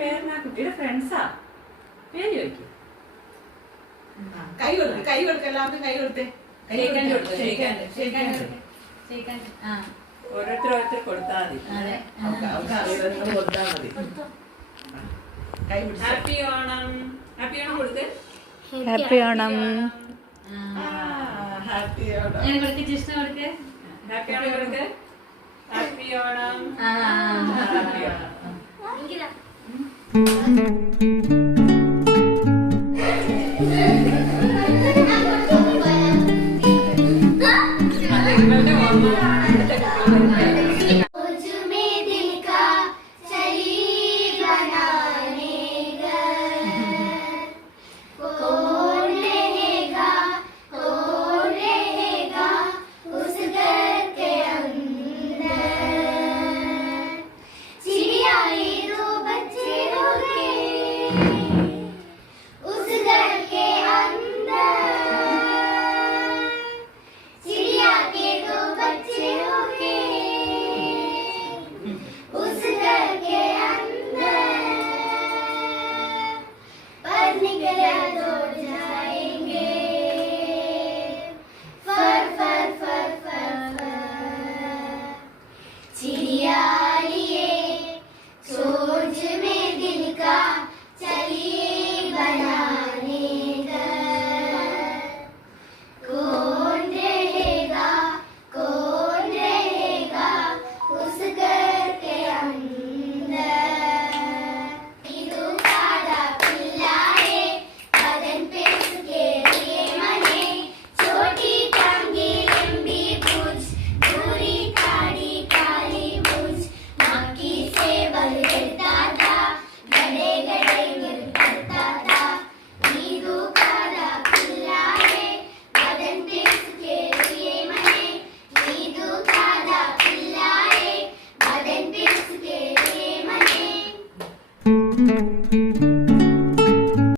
പേരെന്നാ? കുട്ടിയുടെ ഫ്രണ്ട്സാ. പേര് ചോദിക്കും. കൈ കൊടുക്ക എല്ലാവർക്കും കൈ കൊടുത്തേ. ഓരോരുത്തർ കൊടുത്താൽ മതി. അവർക്ക് അറിയുന്നത് കൊടുത്താൽ മതി. കൈ പിടിച്ച് ഹാപ്പി ഓണം. ഹാപ്പി ഓണം കൊടുത്തേ. Happy Onam. Happy Onam. Happy Onam കൊടുക്ക്. ഹാപ്പി ഓണം. ഹാപ്പി ഓണം.